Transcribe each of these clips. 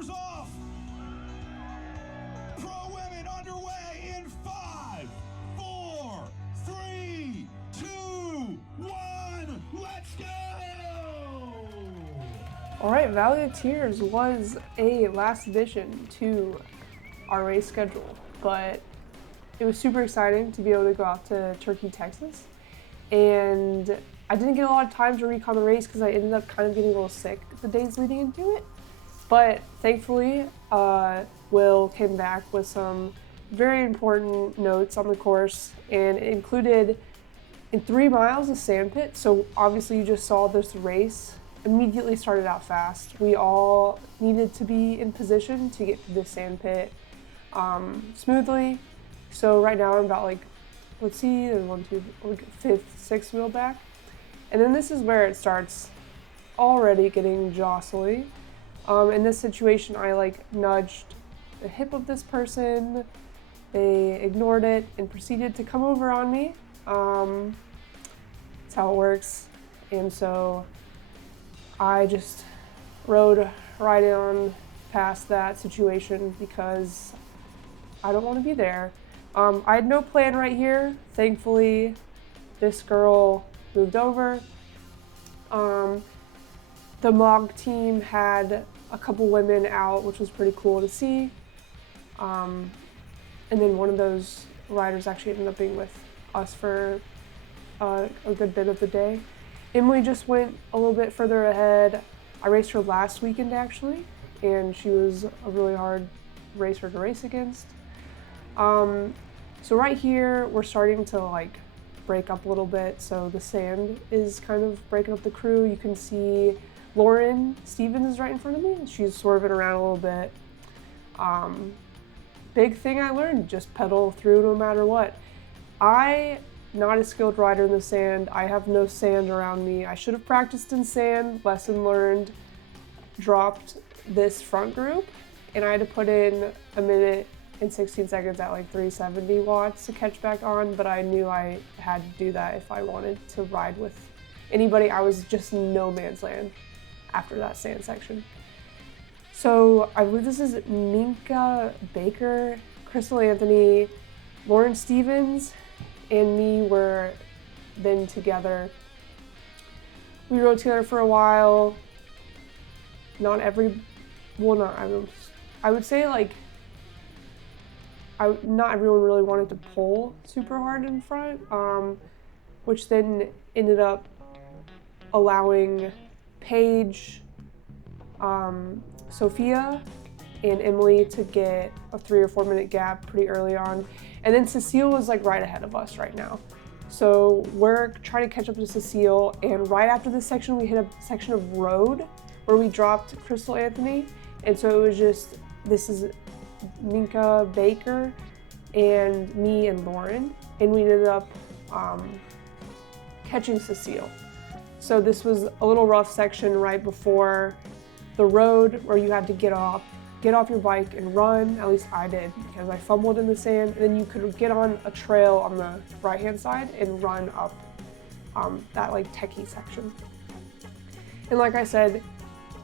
Timer's off. Pro women underway in 5, 4, 3, 2, 1. Let's go! All right, Valley of Tears was a last addition to our race schedule, but it was super exciting to be able to go out to Turkey, Texas. And I didn't get a lot of time to recon the race because I ended up kind of getting a little sick the days leading into it. But thankfully, Will came back with some very important notes on the course, and it included in 3 miles a sand pit. So obviously you just saw this race immediately started out fast. We all needed to be in position to get to this sand pit smoothly. So right now I'm about like, let's see, there's 1, 2, 5th, 6th wheel back. And then this is where it starts already getting jostly. In this situation, I like nudged the hip of this person. They ignored it and proceeded to come over on me. That's how it works. And so I just rode right on past that situation because I don't want to be there. I had no plan right here. Thankfully, this girl moved over. The MOG team had a couple women out, which was pretty cool to see. And then one of those riders actually ended up being with us for a good bit of the day. Emily just went a little bit further ahead. I raced her last weekend actually, and she was a really hard racer to race against. So right here, we're starting to like break up a little bit. So the sand is kind of breaking up the crew. You can see Lauren Stevens is right in front of me. She's swerving around a little bit. Big thing I learned, just pedal through no matter what. Not a skilled rider in the sand. I have no sand around me. I should have practiced in sand, lesson learned, dropped this front group, and I had to put in 1 minute and 16 seconds at like 370 watts to catch back on, but I knew I had to do that if I wanted to ride with anybody. I was just no man's land after that sand section. So I believe this is Minka Baker, Crystal Anthony, Lauren Stevens, and me were then together. We rode together for a while. I would say like, not everyone really wanted to pull super hard in front, which then ended up allowing Paige, Sophia, and Emily to get a 3 or 4 minute gap pretty early on. And then Cecile was like right ahead of us right now. So we're trying to catch up to Cecile, and right after this section, we hit a section of road where we dropped Crystal Anthony. And so it was just, this is Minka Baker and me and Lauren, and we ended up catching Cecile. So this was a little rough section right before the road where you had to get off your bike and run. At least I did, because I fumbled in the sand, and then you could get on a trail on the right hand side and run up that like techie section. And like I said,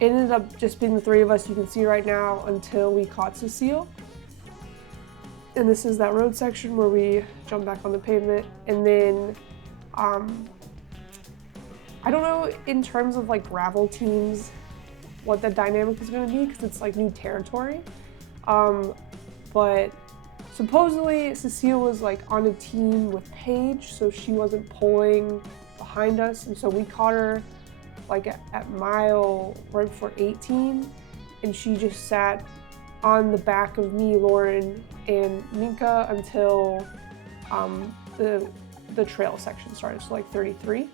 it ended up just being the 3 of us, you can see right now, until we caught Cecile. And this is that road section where we jump back on the pavement. And then I don't know in terms of like gravel teams what the dynamic is going to be, because it's like new territory. But supposedly Cecile was like on a team with Paige, so she wasn't pulling behind us, and so we caught her like at mile right before 18, and she just sat on the back of me, Lauren, and Minka until the trail section started, so like 33.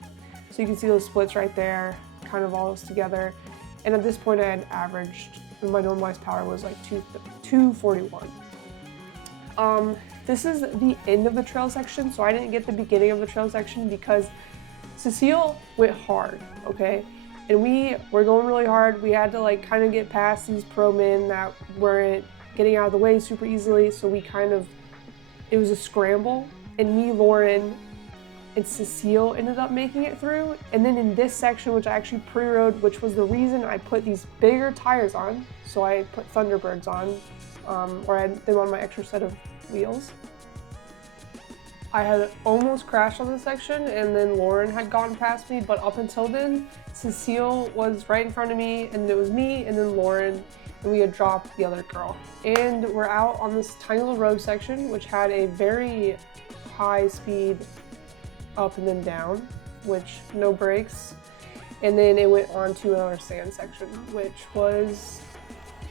So you can see those splits right there, kind of all those together. And at this point I had averaged, my normalized power was like 241. This is the end of the trail section, so I didn't get the beginning of the trail section because Cecile went hard, okay? And we were going really hard. We had to like kind of get past these pro men that weren't getting out of the way super easily, so it was a scramble. And me, Lauren, and Cecile ended up making it through. And then in this section, which I actually pre-rode, which was the reason I put these bigger tires on, so I put Thunderbirds on, or I had them on my extra set of wheels. I had almost crashed on this section, and then Lauren had gone past me, but up until then, Cecile was right in front of me, and it was me and then Lauren, and we had dropped the other girl. And we're out on this tiny little road section, which had a very high speed up and then down, which no brakes. And then it went on to another sand section, which was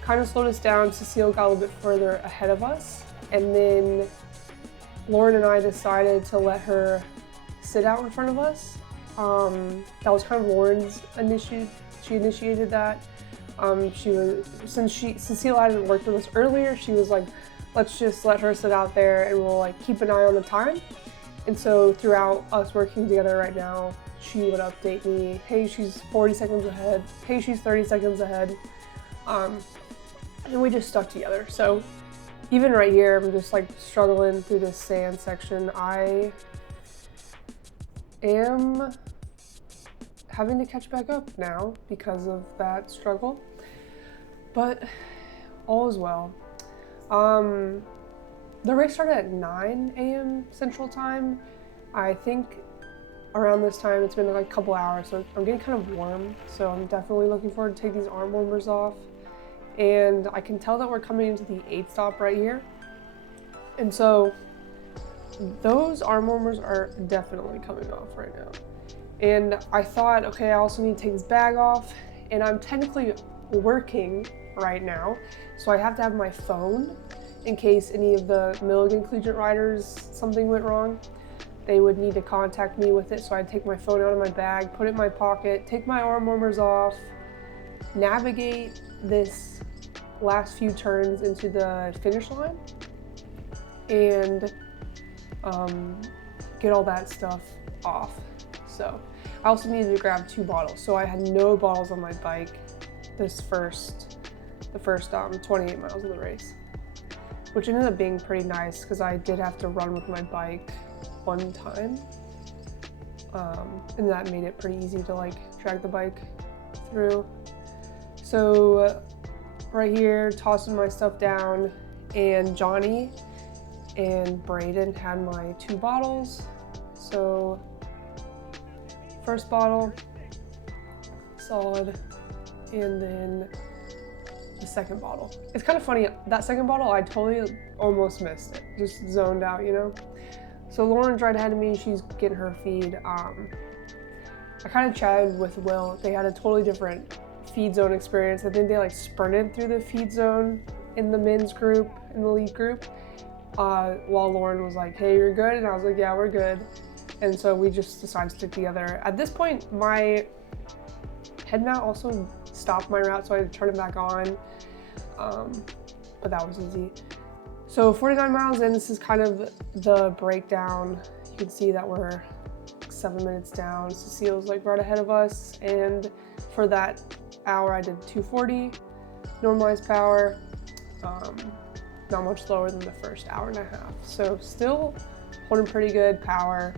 kind of slowed us down. Cecile got a little bit further ahead of us, and then Lauren and I decided to let her sit out in front of us. That was kind of Lauren's she initiated that. Since Cecile hadn't worked with us earlier, she was like, let's just let her sit out there and we'll like keep an eye on the time. And so throughout us working together right now, she would update me, hey, she's 40 seconds ahead, hey, she's 30 seconds ahead. And we just stuck together. So even right here, I'm just like struggling through this sand section. I am having to catch back up now because of that struggle, but all is well. The race started at 9 a.m. Central Time. I think around this time it's been like a couple hours, so I'm getting kind of warm, so I'm definitely looking forward to take these arm warmers off. And I can tell that we're coming into the 8th stop right here. And so those arm warmers are definitely coming off right now. And I thought, okay, I also need to take this bag off, and I'm technically working right now, so I have to have my phone in case any of the Milligan Collegiate riders, something went wrong. They would need to contact me with it, so I'd take my phone out of my bag, put it in my pocket, take my arm warmers off, navigate this last few turns into the finish line, and get all that stuff off. So I also needed to grab 2 bottles, so I had no bottles on my bike the first 28 miles of the race, which ended up being pretty nice because I did have to run with my bike one time, and that made it pretty easy to like drag the bike through. So right here, tossing my stuff down, and Johnny and Braden had my 2 bottles. So first bottle, solid, and then the second bottle. It's kind of funny, that second bottle, I totally almost missed it, just zoned out, you know? So Lauren's right ahead of me, she's getting her feed. I kind of chatted with Will. They had a totally different feed zone experience. I think they like sprinted through the feed zone in the men's group, in the lead group, while Lauren was like, hey, you're good? And I was like, yeah, we're good. And so we just decided to stick together. At this point, my head mount also stopped my route, so I had to turn it back on, but that was easy. So 49 miles in, this is kind of the breakdown. You can see that we're 7 minutes down. Cecile's like right ahead of us, and for that hour I did 240 normalized power, not much slower than the first hour and a half. So still holding pretty good power.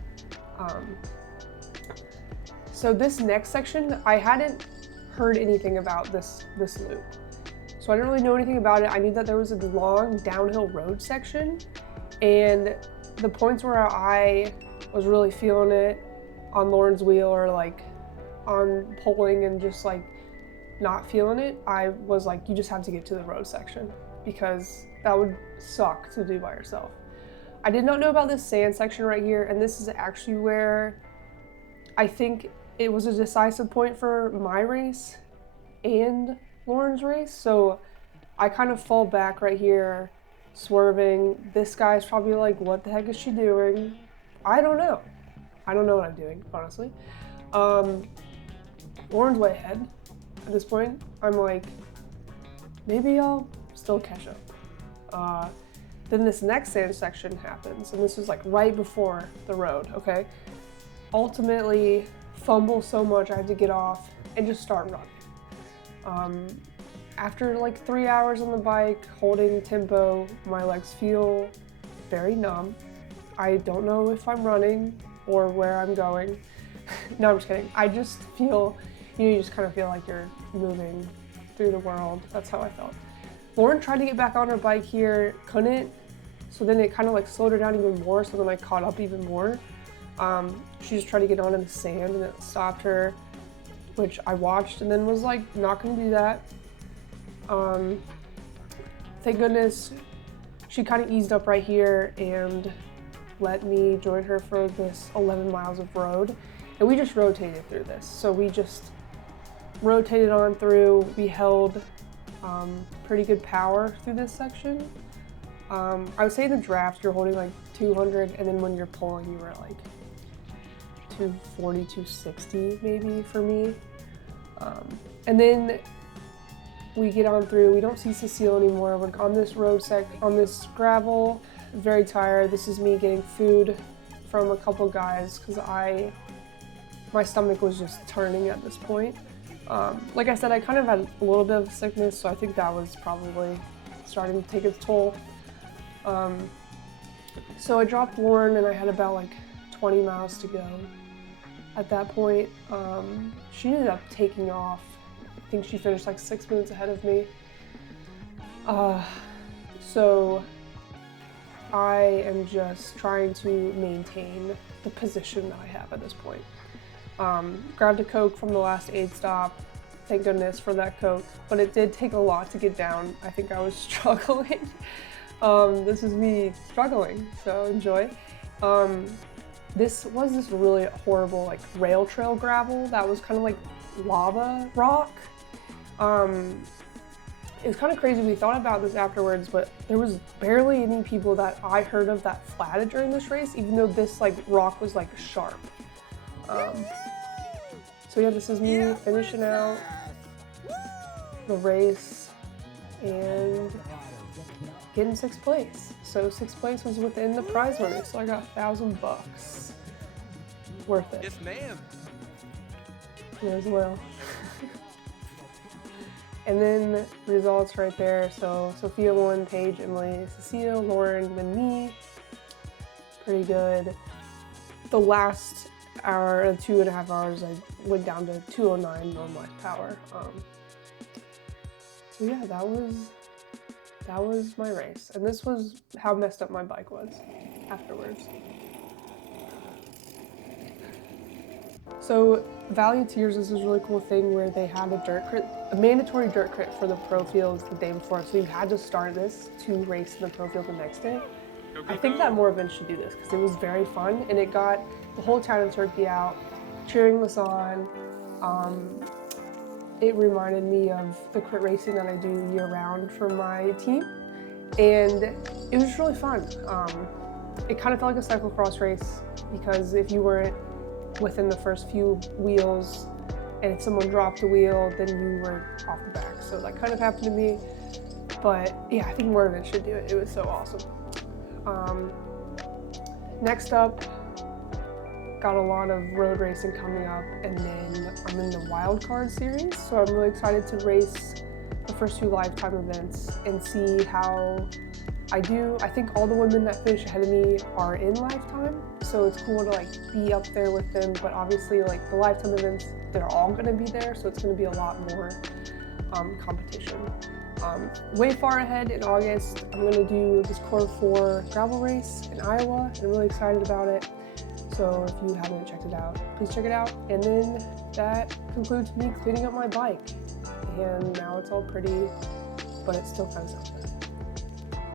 So this next section, I hadn't heard anything about this loop. So I didn't really know anything about it. I knew that there was a long downhill road section, and the points where I was really feeling it on Lauren's wheel or like on pulling and just like not feeling it, I was like, you just have to get to the road section because that would suck to do by yourself. I did not know about this sand section right here, and this is actually where I think it was a decisive point for my race and Lauren's race. So I kind of fall back right here, swerving. This guy's probably like, what the heck is she doing? I don't know. I don't know what I'm doing, honestly. Lauren's way ahead at this point. I'm like, maybe I'll still catch up. Then this next sand section happens, and this is like right before the road, okay? Ultimately, fumble so much I had to get off and just start running. After like 3 hours on the bike, holding tempo, my legs feel very numb. I don't know if I'm running. or where I'm going. No, I'm just kidding. I just feel, you just kind of feel like you're moving through the world. That's how I felt. Lauren tried to get back on her bike here, couldn't. So then it kind of like slowed her down even more. So then I caught up even more. She just tried to get on in the sand and it stopped her, which I watched and then was like, not gonna do that. Thank goodness she kind of eased up right here and let me join her for this 11 miles of road. And we just rotated through this. So we just rotated on through. We held pretty good power through this section. I would say in the draft you're holding like 200, and then when you're pulling you were like 240, 260 maybe for me. And then we get on through. We don't see Cecile anymore. We're on this road on this gravel. Very tired. This is me getting food from a couple guys because my stomach was just turning at this point. Like I said, I kind of had a little bit of sickness, so I think that was probably starting to take its toll. So I dropped Lauren and I had about like 20 miles to go. At that point, she ended up taking off. I think she finished like 6 minutes ahead of me. So I am just trying to maintain the position that I have at this point. Grabbed a Coke from the last aid stop. Thank goodness for that Coke, but it did take a lot to get down. I think I was struggling. This is me struggling, so enjoy. This was this really horrible like rail trail gravel that was kind of like lava rock. It's kind of crazy. We thought about this afterwards, but there was barely any people that I heard of that flatted during this race, even though this like rock was like sharp. So yeah, this is me finishing out the race and getting 6th place. So 6th place was within the prize money, so I got $1,000. Worth it. Yes, ma'am. Me as well. And then results right there. So Sophia won, Paige, Emily, Cecile, Lauren, then me. Pretty good. The last hour, 2.5 hours, I went down to 209 normalized power. So yeah, that was my race. And this was how messed up my bike was afterwards. So Valley of Tears is this really cool thing where they had a mandatory dirt crit for the pro fields the day before. So you had to start this to race in the pro field the next day. I think that more events should do this because it was very fun and it got the whole town of Turkey out, cheering us on. It reminded me of the crit racing that I do year round for my team. And it was really fun. It kind of felt like a cyclocross race because if you weren't within the first few wheels and if someone dropped a wheel, then you were off the back. So that kind of happened to me. But yeah, I think more events should do it. It was so awesome. Next up, got a lot of road racing coming up, and then I'm in the wild card series, so I'm really excited to race the first 2 LifeTime events and see how I do. I think all the women that finish ahead of me are in LifeTime, so it's cool to like be up there with them, but obviously like the LifeTime events, they're all gonna be there, so it's gonna be a lot more competition. Way far ahead in August, I'm gonna do this Core 4 gravel race in Iowa, and I'm really excited about it. So if you haven't checked it out, please check it out. And then that concludes me cleaning up my bike. And now it's all pretty, but it's still kind of something.